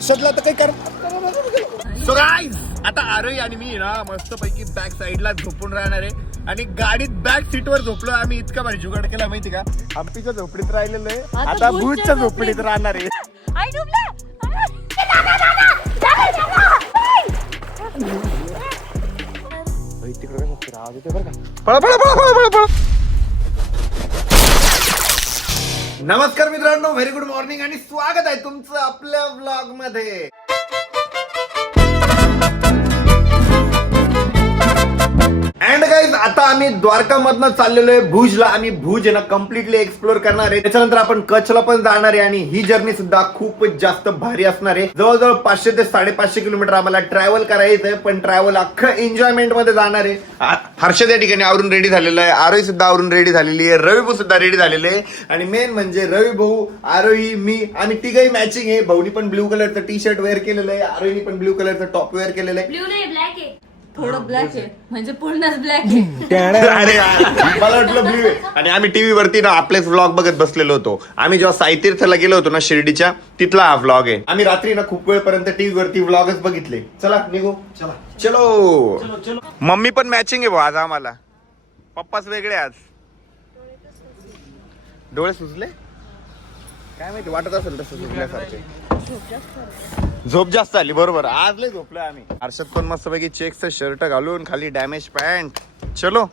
शोधला तर काही कर. सो गाईज आता आरोही आणि मी ना मस्त पैकी बॅक साईडला झोपून राहणार आहे आणि गाडीत बॅक सीट वर झोपलो आम्ही. इतका भारी जुगाड केला माहिती का. हम्पीच्या झोपडीत राहिलेलो आहे, आता भूजच्या झोपडीत राहणार आहे. नमस्कार मित्रांनो, व्हेरी गुड मॉर्निंग आणि स्वागत आहे तुमचं आपल्या व्लॉग मध्ये. अँड गाईज आता आम्ही द्वारका मधनं चाललेलो आहे भुजला आणि भुज आहे ना कम्प्लिटली एक्सप्लोर करणार आहे. त्याच्यानंतर आपण कच्छला पण जाणार आहे आणि ही जर्नी सुद्धा खूपच जास्त भारी असणार आहे. जवळजवळ 500 ते 550 किलोमीटर आम्हाला ट्रॅव्हल करायचं आहे, पण ट्रॅव्हल अख्खं एन्जॉयमेंट मध्ये जाणार आहे. हर्षद या ठिकाणी आवरून रेडी झालेला आहे, आरोही सुद्धा आवरून रेडी झालेली आहे, रवी भाऊ सुद्धा रेडी झालेले आहे आणि मेन म्हणजे रवी भाऊ, आरोही, मी आम्ही तिघही मॅचिंग आहे. भाऊनी पण ब्ल्यू कलरचं टी शर्ट वेअर केलेलं आहे, आरोहीनी पण ब्ल्यू कलरचं टॉप वेअर केलेलं आहे. ब्ल्यू नाही ब्लॅक आहे, थोडं ब्लॅक आहे म्हणजे पूर्णच ब्लॅक आहे. अरे मला वाटलं ब्ल्यू आहे. आणि आम्ही टीव्ही वरती ना आपलेच व्लॉग बघत बसलेलो होतो. आम्ही जेव्हा साईतीर्थला गेलो होतो ना शिर्डीच्या, तिथला हा व्लॉग आहे. आम्ही रात्री ना खूप वेळपर्यंत टीव्ही वरती व्लॉगच बघितले. चला निघू, चला चलो. मम्मी पण मॅचिंग आहे भाऊ आज आम्हाला. पप्पाच वेगळे आज. डोळे सुचले काय माहिती, वाटत असेल तसं सुचल्यासारखे. झोप जास्त आली, बरोबर. आज लय झोपलोय आम्ही. हर्षद पण मस्त पैकी चेकचं शर्ट घालून खाली डॅमेज पॅन्ट. चलो.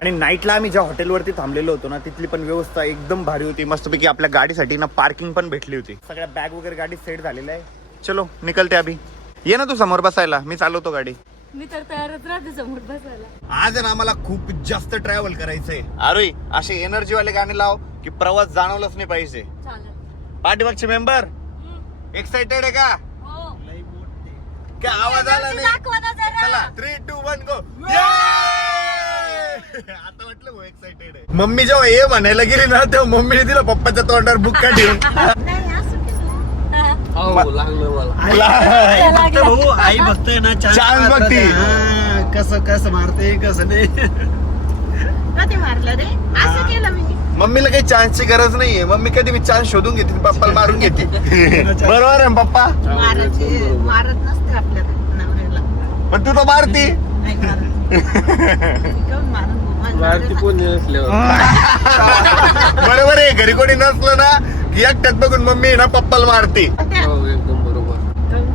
आणि नाईटला आम्ही ज्या हॉटेलवरती थांबलेलो होतो ना, तिथली पण व्यवस्था एकदम भारी होती. मस्तपैकी आपल्या गाडीसाठी ना पार्किंग पण भेटली होती. सगळ्या बॅग वगैरे गाडीत सेट झालेल्या आहे. चलो निकलते अभि. ये ना तू समोर बसायला, मी चालवतो गाडी. मी तर तयारच राहते समोर बसायला. आज आहे ना आम्हाला खूप जास्त ट्रॅव्हल करायचंय. अरे असे एनर्जी वाले गाणे लाव की प्रवास जाणवलंच नाही पाहिजे. चालेल. पाठीमागचे मेंबर एक्साइटेड आहे का? काय आवाज आला नाही? चला 3, 2, 1 गो. आता वाटलं भाऊ एक्साइटेड आहे. मम्मी जेव्हा ये म्हणायला गेली ना, तेव्हा मम्मीने दिला पप्पाच्या तोंडावर बुक्का ठेवून. आई बघतोय ना चान्स बघती. कसं कसं मारते कसं नाही. कधी मारलं रे असं केलं मी. मम्मीला काही चान्सची गरज नाहीये. मम्मी कधी मी चान्स शोधून घेते, पप्पाला मारून घेते. बरोबर आहे ना पप्पा? मारत नसते आपल्या नवऱ्याला, पण तू तर मारती. नाही मारती कोण नसल्यावर. बरोबर आहे, घरी कोणी नसलं ना की एकट्यात बघून मम्मी ना पप्पाला मारते. हो एकदम बरोबर.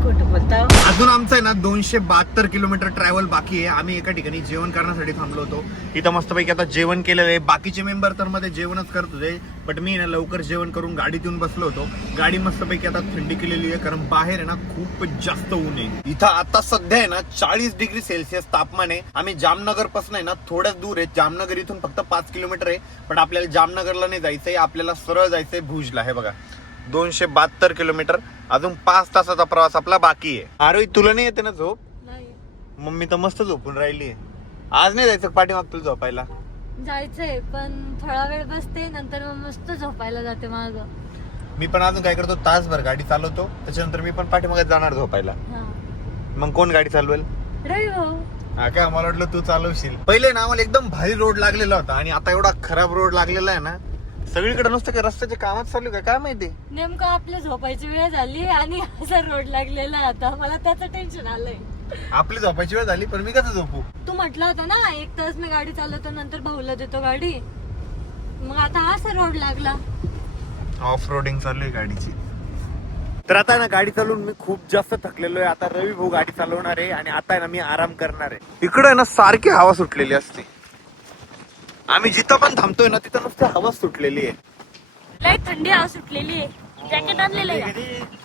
खोटं बोलता. अजून आमचं आहे ना 272 किलोमीटर ट्रॅव्हल बाकी आहे. आम्ही एका ठिकाणी जेवण करण्यासाठी थांबलो होतो. इथं मस्तपैकी आता जेवण केलेलं आहे. बाकीचे मेंबर तर मध्ये जेवणच करत होते, बट मी ना लवकर जेवण करून गाडीत येऊन बसलो होतो. गाडी मस्तपैकी आता थंडी केलेली आहे, कारण बाहेर आहे ना खूप जास्त ऊन आहे. इथं आता सध्या आहे ना 40 डिग्री सेल्सिअस तापमान आहे. आम्ही जामनगर पासून आहे ना थोडंच दूर आहे. जामनगर इथून फक्त 5 किलोमीटर आहे, पण आपल्याला जामनगरला नाही जायचंय, आपल्याला सरळ जायचंय भुजला. हे बघा 272 किलोमीटर, अजून 5 तासाचा प्रवास आपला बाकी आहे. आरोही तुला नाही येते ना झोप? नाही. मम्मी तर मस्त झोपून राहिली आहे. आज नाही जायचं पाठीमाग तुला झोपायला? जायचंय पण थोडा वेळ बसते, नंतर मग मस्त झोपायला जाते माग. मी पण अजून काय करतो, तासभर गाडी चालवतो, त्याच्यानंतर मी पण पाठीमागे जाणार झोपायला. मग कोण गाडी चालवेल? रवी भाऊ. हा काय, मला वाटलं तू चालवशील. पहिले ना आम्हाला एकदम भारी रोड लागलेला होता आणि आता एवढा खराब रोड लागलेला आहे ना, सगळीकडे नुसतं काय रस्त्याचे कामात चालू काय माहिती. नेमकं आपल्या झोपायची वेळ झाली आणि असा रोड लागलेला आहे. आता मला त्याचं टेन्शन आलंय. आपली झोपायची वेळ झाली, पण मी कसं झोपू? तू म्हटलं होतं ना 1 तास मी गाडी चालवतो, नंतर भाऊला देतो गाडी. मग आता असा रोड लागला. ऑफ रोडिंग चालू आहे गाडीची. तर आता ना गाडी चालवून मी खूप जास्त थकलेलो आहे. आता रवी भाऊ गाडी चालवणार आहे आणि आता आहे ना मी आराम करणार आहे. इकडे ना सारखी हवा सुटलेली असते. आम्ही जिथं पण थांबतोय ना तिथं नुसती हवा सुटलेली आहे. लय थंडी हवा सुटलेली आहे. जॅकेट आणलेलं आहे.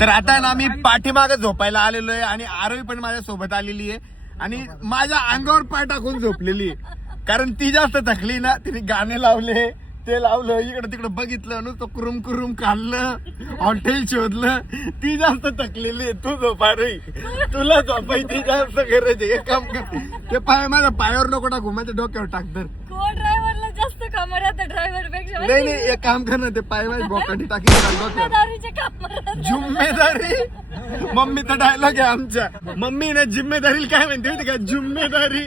तर आता ना आम्ही पाठीमागे झोपायला आलेलो आहे आणि आरोही पण माझ्या सोबत आलेली आहे आणि माझ्या अंगावर पाय टाकून झोपलेली आहे, कारण ती जास्त थकली ना. तिने गाणे लावले, ते लावलं, इकडं तिकडं बघितलं, नुसतं कुरुम कुरुम खाल्लं, हॉटेल शोधलं. ती जास्त थकलेली आहे. तू झोपा रे, तुला झोपायची जास्त गरज आहे. एक काम कर, ते पाय माझ्या पायावर नको टाकू, माझ्या डोक्यावर टाक. तर ड्रायव्हरला जास्त काम राहतं ड्रायव्हर पेक्षा. नाही, एक काम कर ना, ते पाय माझ्या बोकाटी टाकी जिम्मेदारीचे काम राहतं. जिम्मेदारी. मम्मीचा डायलॉग आहे आमच्या. मम्मी ना जिम्मेदारी काय म्हणते माहिती का? जिम्मेदारी.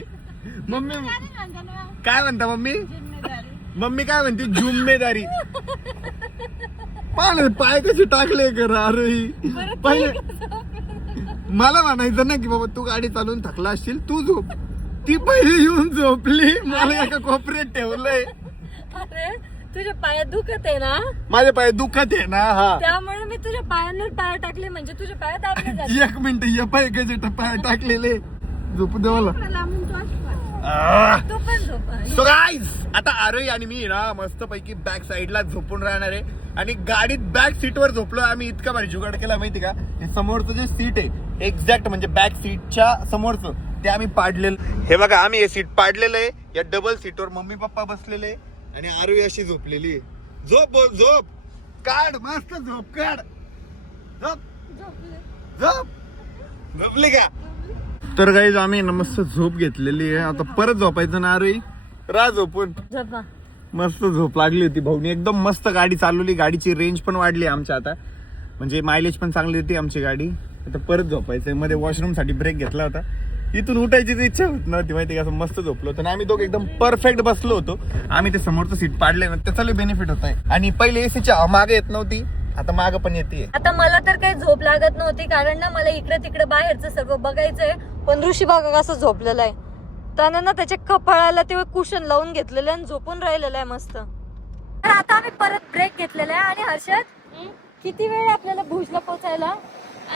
मम्मी काय म्हणता? मम्मी काय म्हणते? जिम्मेदारी. पाय कसे टाकले कर अरे पहिले मला म्हणायचं ना की बाबा तू गाडी चालवून थकला असशील तू झोप. ती पहिले येऊन झोपली, मला एका कोपऱ्यात ठेवलंय. अरे तुझ्या पायात दुखत आहे ना, माझ्या पाय दुखत आहे ना. हा त्यामुळे मी तुझ्या पायांवर पाय टाकले, म्हणजे तुझ्या पायात दाबले जाते. एक मिनिट या पाय कसे पाय टाकलेले. झोपू दे मला. तू पण झोप. सो गाईज आता आरोही आणि मी ना मस्त पैकी बॅक साईडला झोपून राहणार आहे. आणि गाडीत बॅक सीटवर झोपलो आम्ही. इतका भारी जुगाड केला माहिती का. हे समोरचं जे सीट आहे एक्झॅक्ट म्हणजे बॅक सीटच्या समोरचं ते आम्ही पाडलेलं. हे बघा आम्ही हे सीट पाडलेलं आहे. या डबल सीटवर मम्मी पप्पा बसलेले आणि आरोही अशी झोपलेली आहे. झोप बोल झोप काढ मस्त झोप काढ. झोप झोप झोपली का. तर गाईज आम्ही मस्त झोप घेतलेली आहे. आता परत झोपायचं ना आरोही. रा झोपून झोपा. मस्त झोप लागली होती भाऊनी. एकदम मस्त गाडी चालवली. गाडीची रेंज पण वाढली आमच्या आता, म्हणजे मायलेज पण चांगली होती आमची गाडी. आता परत झोपायचंय. मध्ये वॉशरूम साठी ब्रेक घेतला होता. इथून उठायची इच्छा होत नव्हती माहिती का. मस्त झोपलो होतो आणि आम्ही दोघं एकदम परफेक्ट बसलो होतो. आम्ही ते समोरचं सीट पाडले ना त्याचा लय बेनिफिट होत आहे. आणि पहिले एसीच्या मागे येत नव्हती, आता मागं पण येते. आता मला तर काही झोप लागत नव्हती, कारण ना मला इकडे तिकडे बाहेरचं सर्व बघायचंय. पण ऋषी बागा कसं झोपलेला आहे, त्यानं ना त्याच्या कपाळाला ते कुशन लावून घेतलेलं आणि झोपून राहिलेलं आहे मस्त. तर आता आम्ही परत ब्रेक घेतलेला आहे. आणि हर्षद किती वेळ आहे आपल्याला भुजला पोहोचायला.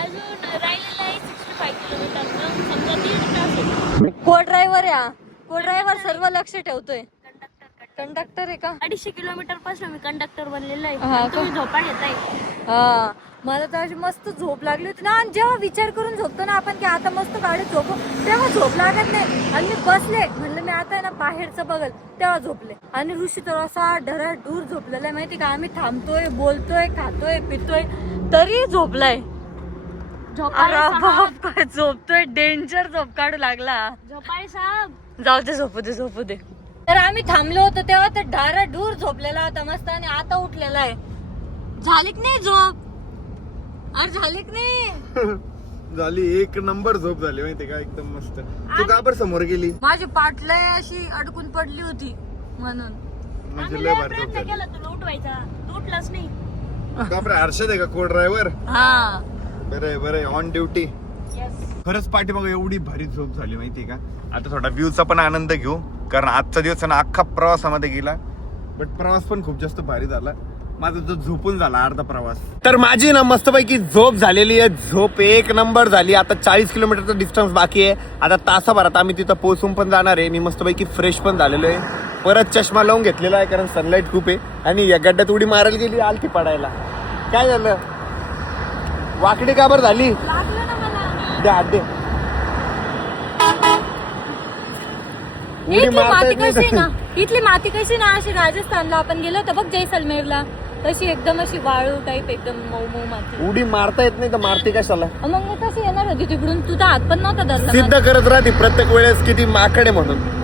अजून राहिलेलं आहे 65 किलोमीटर. समजा 3 तास. को ड्रायव्हर या को ड्रायव्हर सर्व लक्ष ठेवतोय. कंडक्टर आहे का. 250 किलोमीटर पासून मी कंडक्टर बनलेला हा आहे. का? तुम्ही झोपा घेताय. हा मला तर अशी मस्त झोप लागली होती ना. आणि जेव्हा विचार करून झोपतो ना आपण की आता मस्त गाडीत झोपू, तेव्हा झोप लागत नाही. आणि मी बसले म्हणलं मी आता ना बाहेरचं बघल, तेव्हा झोपले. आणि ऋषी तर असा ढराढूर झोपलेला आहे माहिती का. आम्ही थांबतोय, बोलतोय, खातोय, पितोय तरी झोपलाय. झोपाळे अरे साहेब. बाप काय झोपतोय. डेंजर झोप काढू लागला. झोपाळे साहेब. जाऊ दे झोपू दे झोपू दे. तर आम्ही थांबलो होतो तेव्हा तर ढाराढूर झोपलेला होता मस्त. आणि आता उठलेला आहे. झाली की नाही झोप. अरे झाली की नाही. झाली एक नंबर झोप झाली माहिती का. एकदम मस्त. तू का बरं समोर गेली. माझी पाटलय अशी अडकून पडली होती म्हणून. म्हणजे आम्ही लय लय भारी झोप प्रयत्न झाली. केला तुला उठवायचा, तू उठलाच नाही. बापरे हर्षद आहे का को ड्रायव्हर. हा बरं बरं ऑन ड्युटी. यस. खरंच पाठी बघा एवढी भारी झोप झाली माहिती का. आता थोडा व्ह्यूचा पण आनंद घेऊ, कारण आजचा दिवस ना अख्खा प्रवासामध्ये गेला. बट प्रवास पण खूप जास्त भारी झाला माझा. जो झोपून झाला अर्धा प्रवास. तर माझी ना मस्तपैकी झोप झालेली आहे. झोप एक नंबर झाली. आता 40 किलोमीटरचा डिस्टन्स बाकी आहे. आता तासाभरात आम्ही तिथं पोहोचून पण जाणार आहे. मी मस्तपैकी फ्रेश पण झालेलो आहे. परत चष्मा लावून घेतलेला आहे कारण सनलाईट खूप आहे. आणि या गड्ड्यात उडी मारायला गेली आलती पडायला. काय झालं वाकडी का बरं झाली. लागलं ना मला. दे हात दे. उडी इथली मारता माती येत नाही कशी आहे तर. ना, इथली माती कशी ना अशी राजस्थानला आपण गेलो होतो बघ जैसलमेरला, तशी एकदम अशी वाळू टाईप एकदम मऊ मऊ माती. उडी मारता येत नाही तर मारते कशाला. मग मी कशी येणार होती तिकडून. तुझा हात पण नव्हता धरला सिद्ध माझा. करत राहते प्रत्येक वेळेस किती माकड आहे म्हणून.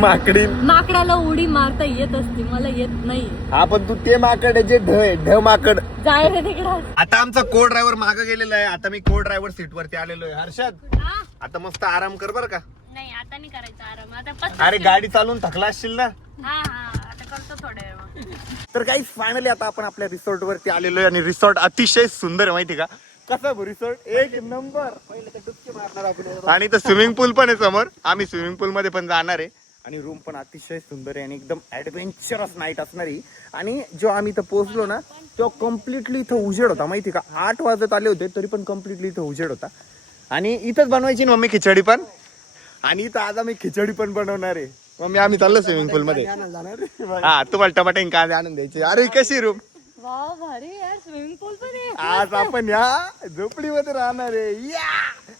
माकडी. माकडाला उडी मारता येत असते, मला येत नाही. हा पण तू ते माकड आहे जे ढ आहे. ढ माकड. जाय रे तिकडं. आता आमचा को ड्रायव्हर मागे गेलेला आहे. आता मी को ड्रायव्हर सीट वरती आलेलो आहे. हर्षद हा? आता मस्त आराम कर बर का. नाही आता नाही करायचा आराम. आता 35 अरे गाडी चालवून थकला असशील ना. हा हा आता करतो थोड्या वेळ. तर काही फायनली आता आपण आपल्या रिसॉर्ट वरती आलेलो आहे. आणि रिसॉर्ट अतिशय सुंदर आहे माहिती का. कसा रिसॉर्ट एक नंबर. पहिले तर डुबकी मारणार आपण. आणि तर स्विमिंग पूल पण आहे समोर. आम्ही स्विमिंग पूल मध्ये पण जाणार आहे. आणि रूम पण अतिशय सुंदर आहे आणि एकदम ऍडव्हेंचरस नाईट असणारी. आणि जेव्हा आम्ही इथं पोहोचलो ना तेव्हा कम्प्लिटली इथं उजेड होता माहिती का. 8 वाजत आले होते तरी पण कम्प्लिटली इथं उजेड होता. आणि इथंच बनवायची मम्मी खिचडी पण. आणि इथं आज आम्ही खिचडी पण बनवणार आहे. मम्मी आम्ही चाललो स्विमिंग पूल मध्ये. हा तुम्हाला टमाटे कांदे आणून द्यायचे. अरे कशी रूम. वाव भारी यार. स्विमिंग पूल पण आहे. आज आपण या झोपडीमध्ये राहणार आहे. या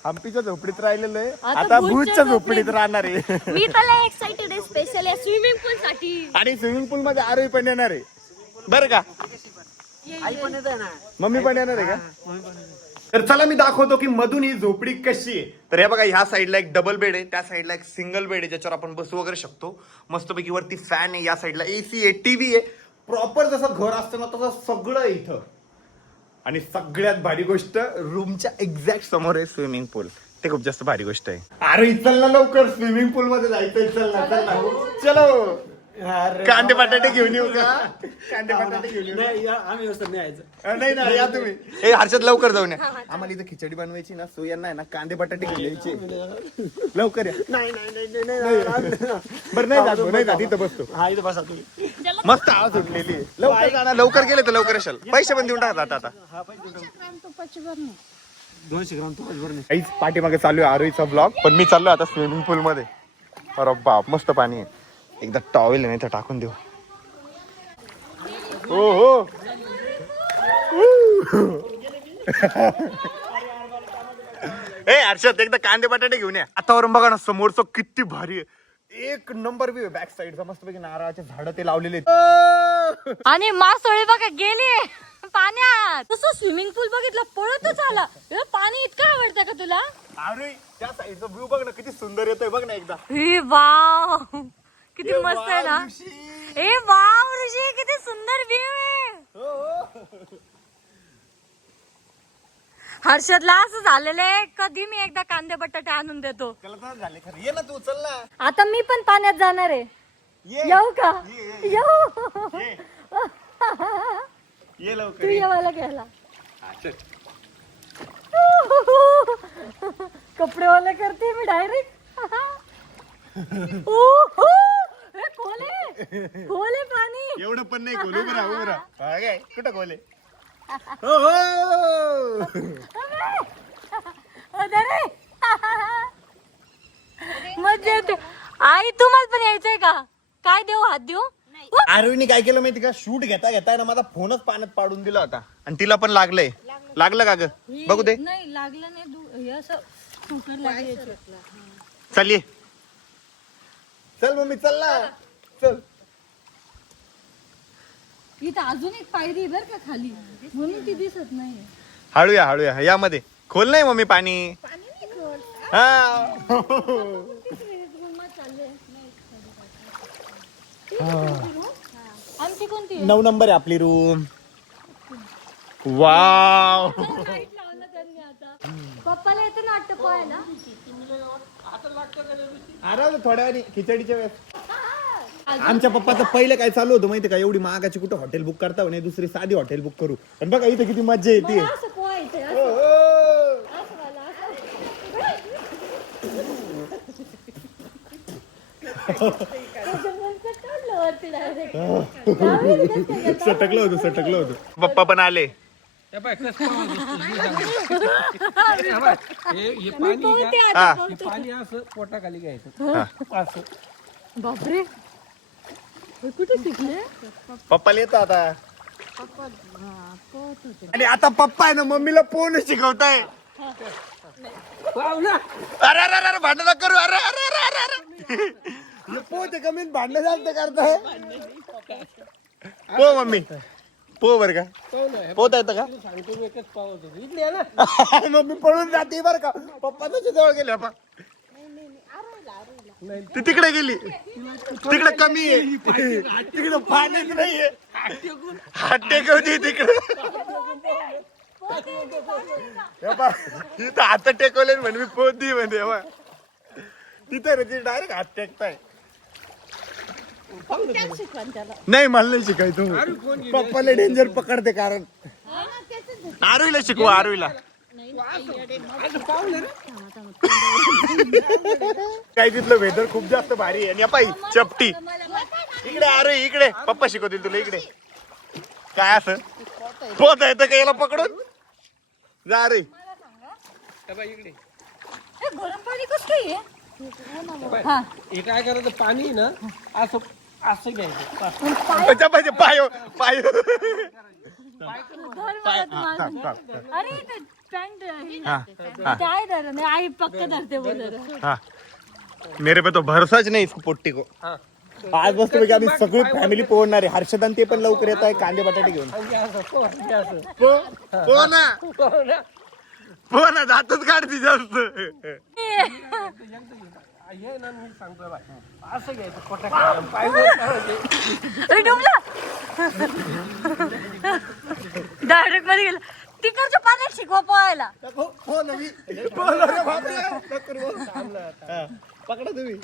हम्पीच्या झोपडीत राहिलेलो आहे. आता आता भुजच्या भुजच्या झोपडीत राहणार आहे. मी तर लय एक्साइटेड आहे स्पेशल या स्विमिंग पूल साठी. आणि स्विमिंग पूल मध्ये आरोही पण येणार आहे बरं का. मम्मी पण येणार आहे का. तर चला मी दाखवतो की मधून ही झोपडी कशी आहे. तर हे बघा ह्या साईडला एक डबल बेड आहे, त्या साईडला एक सिंगल बेड आहे ज्याच्यावर आपण बसू वगैरे शकतो. मस्तपैकी वरती फॅन आहे, या साईडला एसी आहे, टीव्ही आहे. प्रॉपर जसं घर असतं ना तसं सगळं आहे इथं. आणि सगळ्यात भारी गोष्ट रूमच्या एक्झॅक्ट समोर आहे स्विमिंग पूल. ते खूप जास्त भारी गोष्ट आहे. अरे चल ना लवकर स्विमिंग पूल मध्ये जायचंय. चल ना चल ना चलो. कांदे बटाटे घेऊन येऊ का? कांदे बटाटे घेऊन येऊ? नाही आम्ही व्यवस्थित नाही यायचं. नाही ना, या तुम्ही. ए हर्षद लवकर जाऊन या. आम्हाला इथं खिचडी बनवायची ना, सो यांना आहे ना कांदे बटाटे घेऊन यायचे. लवकर या. नाही बरं नाही जात, नाही जात, इथं बसतो. हा इथं बसा तुम्ही. मस्त आवाज उठलेली आहे. लवकर जा ना, लवकर गेले तर लवकर असाल. पैसे पण देऊन टाकतात आता. 200 ग्राम तुपाची बरं नाही. काहीच पाठीमागे चालू आहे आरोईचा ब्लॉग, पण मी चाललो आता स्विमिंग पूल मध्ये. अरे बाप, मस्त पाणी आहे. एकदा टॉवेल आहे, इथं टाकून देऊ. हो हो. ए हर्षद, एकदा कांदे बटाटे घेऊन या. आतावरून बघा ना, समोरचं किती भारी आहे. एक नंबर व्यू आहे बॅक साईडचा. मस्त पैकी नारळाचे झाड ते लावलेले आहेत. आणि मासोळी बघा गेली पाण्यात. तसं स्विमिंग पूल बघितलं पळतच आला. पाणी इतकं आवडतं का तुला? अरे त्या साईडचा व्ह्यू बघ ना, किती सुंदर येतोय बघ ना एकदा. हे वाव, किती मस्त आहे ना. ए वाव ऋषी, किती सुंदर व्ह्यू आहे. हर्षदला असं झालेलं आहे, कधी मी एकदा कांदे बटाटे आणून देतो. त्याला तर झाले खरं. ये ना तू, चल ना. आता मी पण पाण्यात जाणार आहे. ये. येऊ का? ये. येऊ. ये. ये लवकर तू ये. ये मला घ्यायला. हा, चल. कपडे वाला करते मी डायरेक्ट. खोले पाणी. एवढं पण नाही खोल. उभं राहा, उभं राहा. हा, काय कुठं खोले? हो हो. अरे मजा येते. आई तुम्हाला पण यायचंय का? काय देऊ, हात देऊ? आरोहीने काय केलं माहिती का, शूट घेता घेता ना माझा फोनच पाण्यात पाडून दिला होता. आणि तिला पण लागलंय. लागलं का ग? बघू दे. नाही लागलं नाही. असं कुकर लागलं. चल ये. चल मम्मी, चल ना. चल. इथं अजून एक पायरी आहे बर का खाली, म्हणून ती दिसत नाही. हळूया हळूया. यामध्ये खोल नाही मम्मी पाणी. हा. आमची कोणती 9 नंबर आहे आपली रूम. वाव. लाईट लावलं त्यांनी आता. पप्पाला येतं ना वाटतं पोहायला. अरे थोड्या वेळी खिचडीच्या वेळेस आमच्या पप्पाचं पहिलं काय चालू होतं माहिती का, एवढी महागाची कुठं हॉटेल बुक करता म्हणे, दुसरी साधी हॉटेल बुक करू. पण बघा इथे किती मजा येते. मला असं पोहायचंय, असं. हो, हो. असं मला, काढलं वरती direct. सटकलं होतं, सटकलं होतं. पप्पा पण आले. हे पाय, कसं हे पाणी पोहते का? आता, हा. पोहते. हे पाणी असं पोटाखाली घ्यायचं असं. बापरे, हे कुठे शिकले? पप्पाला येतं आता. आणि आता पप्पा आहे ना मम्मीला पोहणं शिकवताय. पाहू ना. अरे अरे अरे भांडण करू. अरे अरे अरे अरे अरे. पोहते कमी भांडण जास्त करताय. पो मम्मी, पो बर का. पाहू ना. पोहता येतं का? सांगतो मी एकच पाहत होतो. इकडे ये ना. मम्मी पळून जाते बर का. पप्पा त्याच्या जवळ गेले. पप्पा ती तिकडे गेली. तिकडे कमी आहे. तिकडे पाणीच नाहीये. हात टेकवते तिकडे. इथं हात टेकवले म्हणे मी पोहती म्हणजे. तिथे डायरेक्ट हात टेकताय. नाही मला नाही शिकायचं. पप्पाला डेंजर पकडते कारण. आरोहीला शिकवा, आरोहीला. काय तिथलं वेदर खूप जास्त भारी आहे. आणि पाई चपटी इकडे. अरे इकडे पप्पा शिकवतील तुला. इकडे काय असं पोहता येतं का याला पकडून? जा रे. इकडे गरम पाणी कसं काय आहे? हे काय करायचं, पाणी ना असं असं घ्यायचं. अच्छा, पाय पाय धर मला तुम्हाला. अरे इथे पॅन्ट काय धर नाही, आई पक्क धरते बोल. हाँ, मेरे पे तो भरोसाच नाही इसको पोट्टी को. आज मस्त पैकी आम्ही सगळी फॅमिली पोहणार आहे. हर्षदान ते पण लवकर येत आहे कांदे बटाटे घेऊन. पो ना, पो ना, दातच काढती जास्त. हे ना मी सांगतो बाय, असं घ्यायचं पोटाखाली. पाय वर करायचे. डायरेक्ट मध्ये गेलं. तिकडच्या पाण्यात शिकवा पोहायला. हो ना मी. पकडा तुम्ही.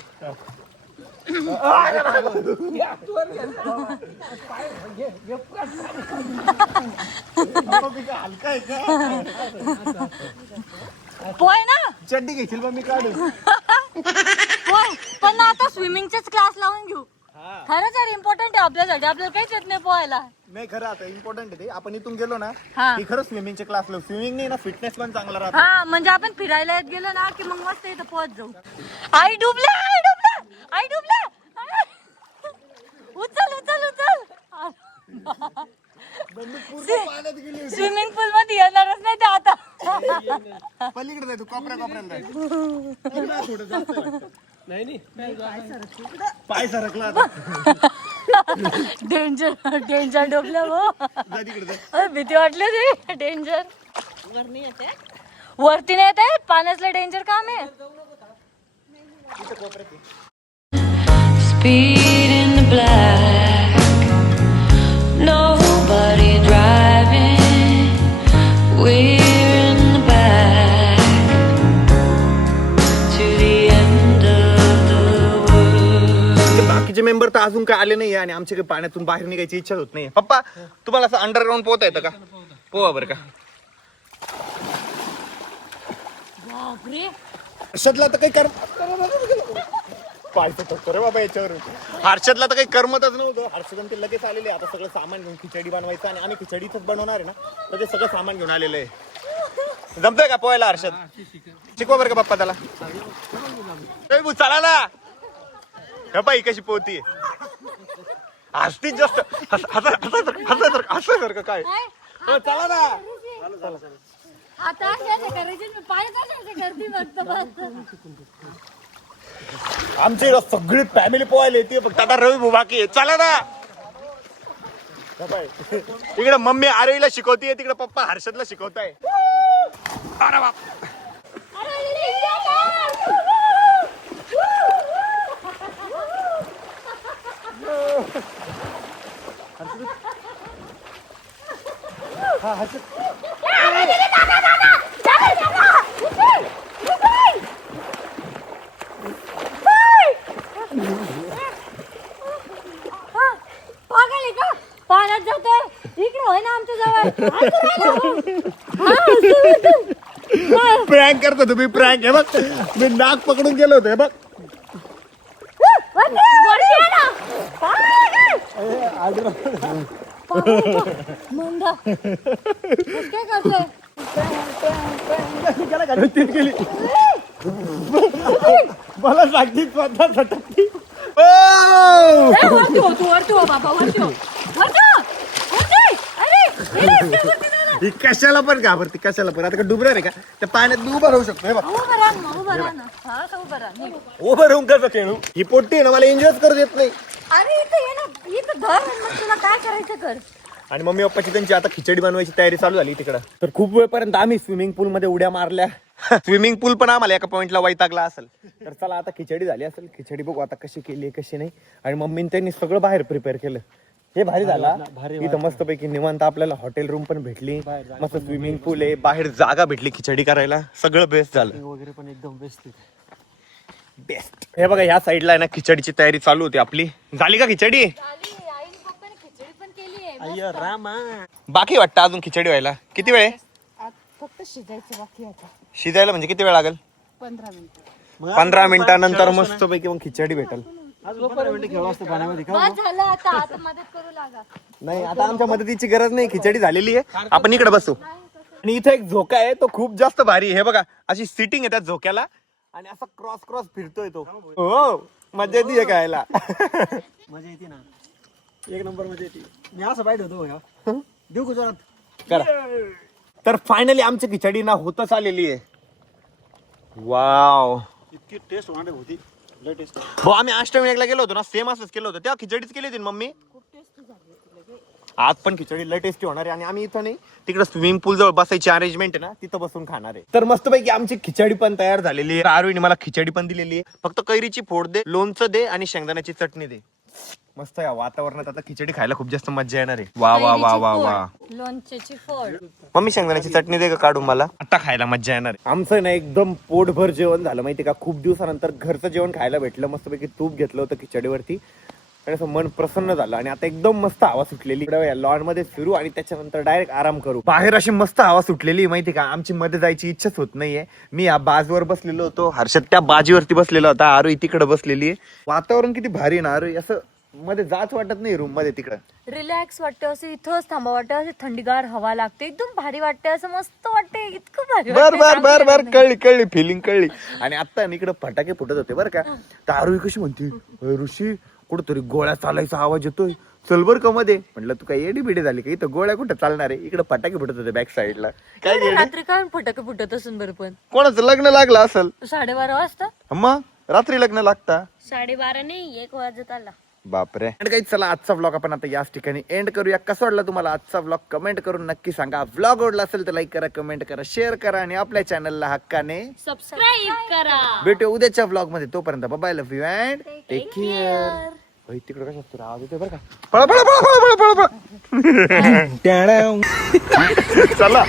पोय ना चड्डी घेशील मग मी काढू. पोय पण ना आता स्विमिंगचेच क्लास लावून घेऊ. खरंच यार इम्पॉर्टंट आहे आपल्यासाठी. आपल्याला काहीच येत नाही पोहायला. नाही खरं आता इम्पॉर्टंट आहे ते. आपण इथून गेलो ना हा. की खरंच स्विमिंगचे क्लास लावू. स्विमिंग नाही ना फिटनेस पण चांगला राहतो. हा म्हणजे आपण फिरायला येत गेलो ना की मग मस्त इथं पोहत जाऊ. आई डुबल्या आई डुबल्या आई डुबल्या. उचल उचल उचल. स्विमिंग पूल मध्ये येणारच नाही ते आता. पलीकडे जाय तू कोपऱ्याला जाय. नाही पाय सरकला आता. डेंजर डेंजर डुबल्या हो. जा तिकडे जा. अरे भीती वाटली ती. डेंजर वरती नाही येते पाण्यातलं डेंजर काम आहे. Speed in the black, nobody driving, we're in the back, to the end of the world. ते बाकीचे मेंबर तर अजून काय आले नाही आणि आमच्या काही पाण्यातून बाहेर निघायची इच्छा होत नाही. पप्पा तुम्हाला असं अंडरग्राऊंड पोहता येतं का? पोहा बरं का. बापरे हर्षदला तर काही पाय रे बाबा याच्यावर. हर्षदला तर काही करमतच नव्हतं. हर्षद ते लगेच आलेले. आता सगळं सामान घेऊन खिचडी बनवायचं आणि आम्ही खिचडीच बनवणार आहे ना तर ते सगळं सामान घेऊन आलेलं आहे. जमतोय का पोहायला हर्षद? शिकवा बरं का पप्पा त्याला. चला ना. हे पाई कशी पोहती हसतीच जास्त. हसायसारखं काय. चला ना. आता करायचे मी पाय कशाचे करते फक्त. आमची सगळी फॅमिली पोहायला येते फक्त आता रवी बाकी आहे. चला ना. इकडे मम्मी आरवीला शिकवतीये तिकडे पप्पा हर्षदला शिकवताय. अरे बाप. पागल का पाण्यात जातोय इकडे होय ना आमच्या जवळ. प्रँक करतो तुम्ही प्रँक. हे बघ मी नाक पकडून गेलो होतो. हे बघ मंदा काय करतोय. गेली मला सांगते स्वतः सटकती. वरती हो तू वरती हो बाबा वरती हो वरती हो वरती. अरे ही कशाला पण घाबरती कशाला पण. आता का डुबणार आहे का त्या पाण्यात मी उभा राहू शकतो. हे बघ उभं राहा ना उभं राहा ना. हा का उभं राहा निघ. उभं राहून कसं खेळू. ही पोट्टी आहे ना मला एन्जॉय करू देत नाही. अरे इथं ये ना इथं धर मग तुला काय करायचं कर. आणि मम्मी पप्पाची त्यांची आता खिचडी बनवायची तयारी चालू झाली तिकडं. तर खूप वेळपर्यंत आम्ही स्विमिंग पूल मध्ये उड्या मारल्या. स्विमिंग पूल पण आम्हाला एका पॉइंटला वैतागला असेल. तर चला आता खिचडी झाली असेल. खिचडी बघू आता कशी केली कशी नाही. आणि मम्मीने त्यांनी सगळं बाहेर प्रिपेअर केलं. हे भारी झाला. इथं मस्त पैकी निवांत आपल्याला हॉटेल रूम पण भेटली. मस्त स्विमिंग पूल आहे. बाहेर जागा भेटली खिचडी करायला. सगळं बेस्ट झालं. वगैरे पण एकदम बेस्ट. बेस्ट. हे बघा ह्या साईडला आहे ना खिचडीची तयारी चालू होती आपली. झाली का खिचडी? आईने पप्पाने खिचडी पण केली आहे. अय्यो रामा. बाकी वाटतं अजून खिचडी व्हायला. किती वेळ आहे? फक्त शिजायचं बाकी आता. शिजायला म्हणजे किती वेळ लागेल? 15 मिनिटं. 15 मिनिटानंतर मस्त पैकी मग खिचडी भेटेल. आज 15 मिनिटं खेळू असतं पाण्यामध्ये का? बस झालं आता आता मदत करू लागा. नाही आता आमच्या मदतीची गरज नाही. खिचडी झालेली आहे. आपण इकडे बसू. आणि इथे एक झोका आहे तो खूप जास्त भारी आहे. हे बघा अशी सिटिंग आहे त्या झोक्याला आणि असा क्रॉस क्रॉस फिरतोय तो. हो मजा येते खायला. मजा येते ना. एक नंबर मजा येते. मी असं बाईट होतो देऊ का जोरात करा. तर फायनली आमची खिचडी ना होतच आलेली आहे. वाव. इतकी टेस्ट होणार होती. लय टेस्ट. हो आम्ही अष्टविनायकला गेलो होतो ना सेम असंच केलं होतं. तेव्हा खिचडीच केली होती ना मम्मी. आज पण खिचडी लय टेस्टी होणार आहे. आणि आम्ही इथं नाही तिकडे स्विमिंग पूल जवळ बसायची अरेंजमेंट आहे ना तिथं बसून खाणार आहे. तर मस्तपैकी आमची खिचडी पण तयार झालेली आहे. आरवीने मला खिचडी पण दिलेली आहे. फक्त कैरीची फोड दे लोणचं दे आणि शेंगदाण्याची चटणी दे. मस्त या वातावरणात आता खिचडी खायला खूप जास्त मजा येणार आहे. वा वा वा वा वा. लोणच्याची फोड. मम्मी शेंगदाण्याची चटणी दे का काढून मला, आता खायला मजा येणार आहे. आमचं ना एकदम पोटभर जेवण झालं माहिती का. खूप दिवसानंतर घरचं जेवण खायला भेटलं. मस्तपैकी तूप घेतलं होतं खिचडीवरती आणि असं मन प्रसन्न झालं. आणि आता एकदम मस्त हवा सुटलेली. लॉन मध्ये फिरू आणि त्याच्यानंतर डायरेक्ट आराम करू. बाहेर अशी मस्त हवा सुटलेली माहिती का. आमची मध्ये जायची इच्छाच होत नाहीये. मी या बाजवर बसलेलो होतो, हर्षद त्या बाजीवरती बसलेला होता, आरू तिकडे बसलेली आहे. वातावरण किती भारी आहे ना. आरू असं मध्ये जाच वाटत नाही रूम मध्ये. तिकडं रिलॅक्स वाटतं, असं इथंच थांबा वाटतं, असं थंडीगार हवा लागते, एकदम भारी वाटते, असं मस्त वाटते, इतकं भारी बर बर बर बर वाटतंय. कळली फिलिंग कळली. आणि आता इकडे फटाके फुटत होते बरं का. तर आरू कशी म्हणते, ऋषी कुठंतरी गोळ्या चालायचा आवाज येतोय, चल बर का मध्ये. म्हटलं तू काय एडी बिडी झाली का, इथं गोळ्या कुठं चालणार आहे. इकडे फटाके फुटत होते बॅक साईडला. काय एवढ्या रात्री काय फटाके फुटत असून बरं. पण कोणाचं लग्न लागलं असेल 12:30 वाजता. मग रात्री लग्न लागता. 12:30 नाही 1 वाजत आला. बापरे. आणि काही चला आजचा व्लॉग आपण आता याच ठिकाणी एंड करूया. कसा वाटला तुम्हाला आजचा व्लॉग कमेंट करून नक्की सांगा. व्लॉग आवडला असेल तर लाईक करा, कमेंट करा, शेअर करा आणि आपल्या चॅनलला हक्काने सबस्क्राईब करा. भेटूया उद्याच्या व्लॉग मध्ये. तोपर्यंत bye, love you and take care. तिकडे कसं असतो आवाज येतोय बरं का. पळा पळा पळा पळा पळा पळा. चला.